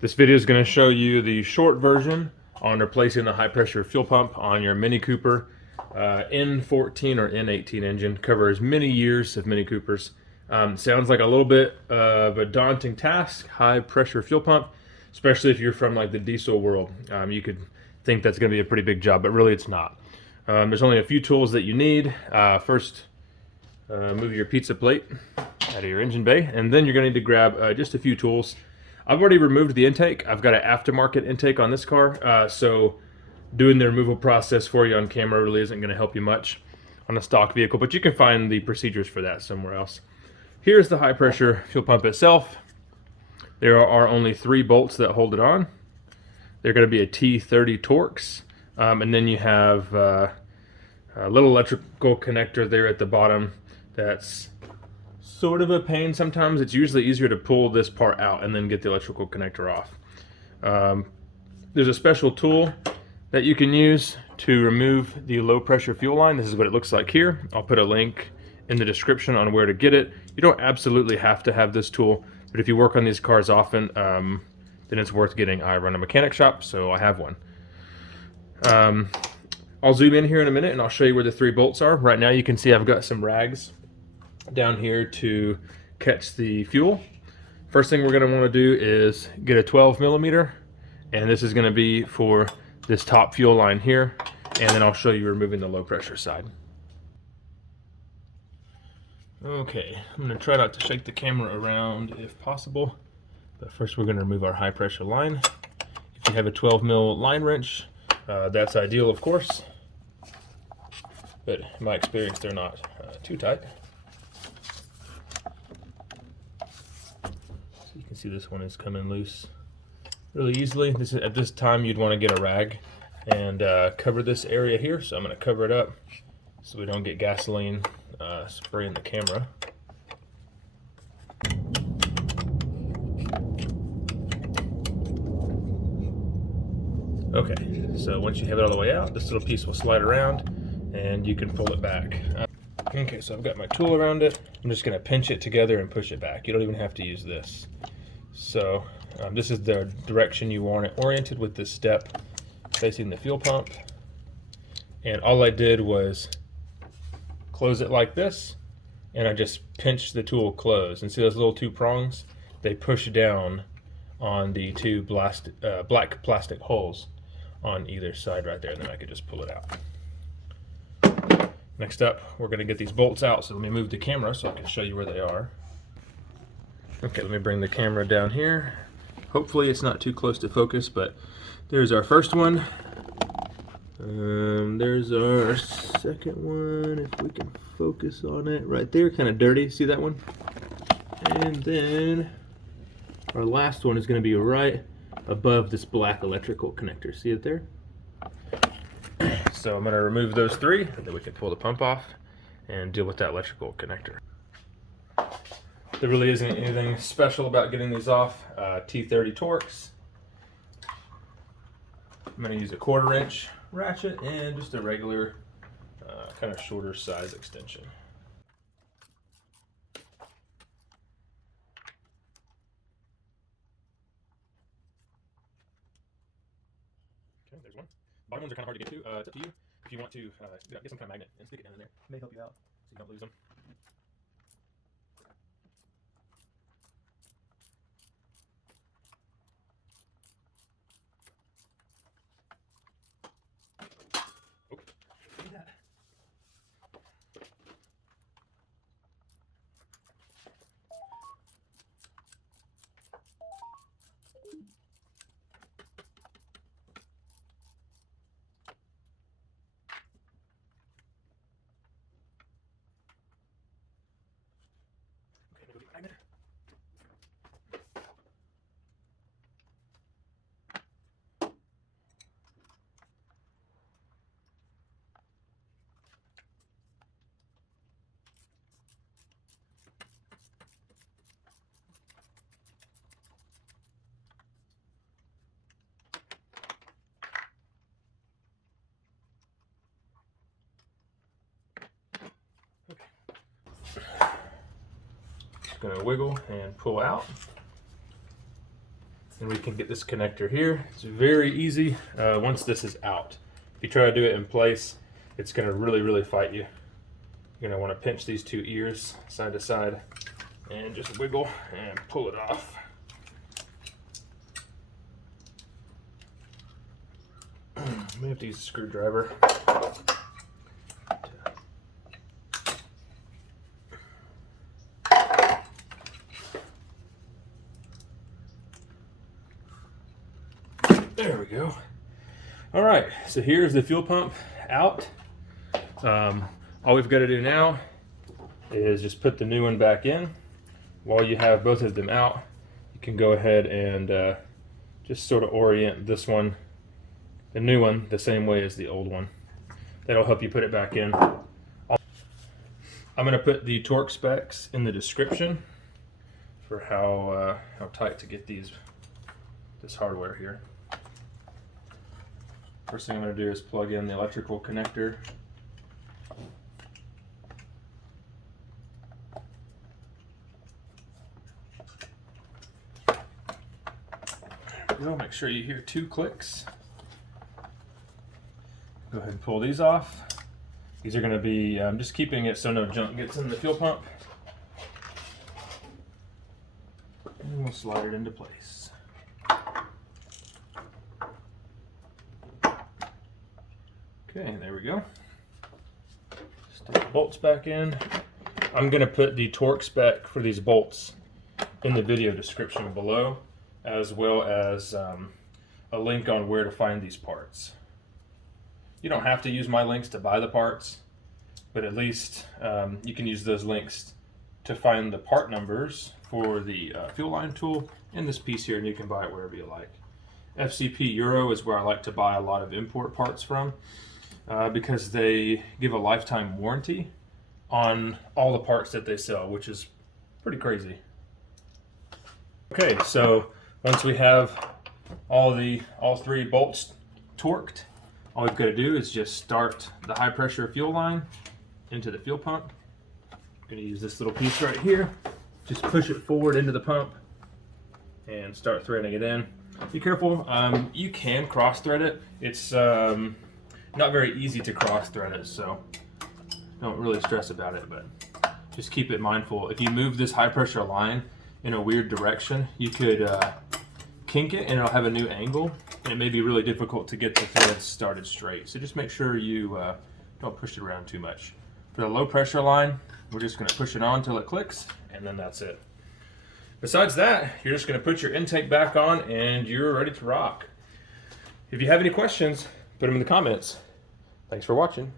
This video is going to show you the short version on replacing the high pressure fuel pump on your Mini Cooper N14 or N18 engine. Covers many years of Mini Coopers. Sounds like a little bit of a daunting task, high pressure fuel pump, especially if you're from like the diesel world. You could think that's going to be a pretty big job, but really it's not. There's only a few tools that you need. First, move your pizza plate out of your engine bay, and then you're going to need to grab just a few tools. I've already removed the intake. I've got an aftermarket intake on this car, so doing the removal process for you on camera really isn't going to help you much on a stock vehicle, but you can find the procedures for that somewhere else. Here's the high pressure fuel pump itself. There are only 3 bolts that hold it on. They're going to be a T30 Torx, and then you have a little electrical connector there at the bottom that's sort of a pain sometimes. It's usually easier to pull this part out and then get the electrical connector off. There's a special tool that you can use to remove the low pressure fuel line. This is what it looks like here. I'll put a link in the description on where to get it. You don't absolutely have to have this tool, but if you work on these cars often, then it's worth getting. I run a mechanic shop, so I have one. I'll zoom in here in a minute and I'll show you where the 3 bolts are. Right now you can see I've got some rags down here to catch the fuel. First thing we're going to want to do is get a 12 millimeter, and this is going to be for this top fuel line here, and then I'll show you removing the low pressure side. Okay, I'm going to try not to shake the camera around if possible, but first we're going to remove our high pressure line. If you have a 12 mil line wrench, that's ideal, of course, but in my experience they're not too tight. You can see this one is coming loose really easily. At this time you'd want to get a rag and cover this area here, so I'm going to cover it up so we don't get gasoline spraying the camera. Okay, so once you have it all the way out, this little piece will slide around and you can pull it back. Okay, so I've got my tool around it. I'm just going to pinch it together and push it back. You don't even have to use this. So this is the direction you want it oriented with this step facing the fuel pump. And all I did was close it like this, and I just pinched the tool closed. And see those little 2 prongs? They push down on the 2 black plastic holes on either side right there, and then I could just pull it out. Next up, we're going to get these bolts out, so let me move the camera so I can show you where they are. Okay, let me bring the camera down here. Hopefully it's not too close to focus, but there's our first one. There's our second one, if we can focus on it. Right there, kind of dirty, see that one? And then our last one is going to be right above this black electrical connector. See it there? So I'm going to remove those 3, and then we can pull the pump off and deal with that electrical connector. There really isn't anything special about getting these off. T30 Torx. I'm going to use a 1/4 inch ratchet and just a regular kind of shorter size extension. Okay, there's one. Bottom ones are kind of hard to get to. It's up to you. If you want to get some kind of magnet and stick it down in there, it may help you out so you don't lose them. Magnet. Just going to wiggle and pull out. and we can get this connector here. It's very easy once this is out. If you try to do it in place, it's going to really fight you. You're going to want to pinch these two ears side to side and just wiggle and pull it off. I may have to use a screwdriver. There we go. All right, so here's the fuel pump out. All we've got to do now is just put the new one back in. While you have both of them out, you can go ahead and just sort of orient this one, the new one, the same way as the old one. That'll help you put it back in. I'm going to put the torque specs in the description for how tight to get this hardware here. First thing I'm going to do is plug in the electrical connector. There we go. Make sure you hear 2 clicks. Go ahead and pull these off. These are going to be just keeping it so no junk gets in the fuel pump. And we'll slide it into place. Okay, there we go. Stick the bolts back in. I'm going to put the torque spec for these bolts in the video description below, as well as a link on where to find these parts. You don't have to use my links to buy the parts, but at least you can use those links to find the part numbers for the fuel line tool in this piece here, and you can buy it wherever you like. FCP Euro is where I like to buy a lot of import parts from. Because they give a lifetime warranty on all the parts that they sell, which is pretty crazy. Okay, so once we have all 3 bolts torqued, all we've got to do is just start the high pressure fuel line into the fuel pump. I'm going to use this little piece right here. Just push it forward into the pump and start threading it in. Be careful, you can cross thread it. It's not very easy to cross thread it, so don't really stress about it, but just keep it mindful. If you move this high pressure line in a weird direction, you could kink it and it'll have a new angle, and it may be really difficult to get the threads started straight. So just make sure you don't push it around too much. For the low pressure line, we're just going to push it on until it clicks, and then that's it. Besides that, you're just going to put your intake back on and you're ready to rock. If you have any questions, put them in the comments. Thanks for watching.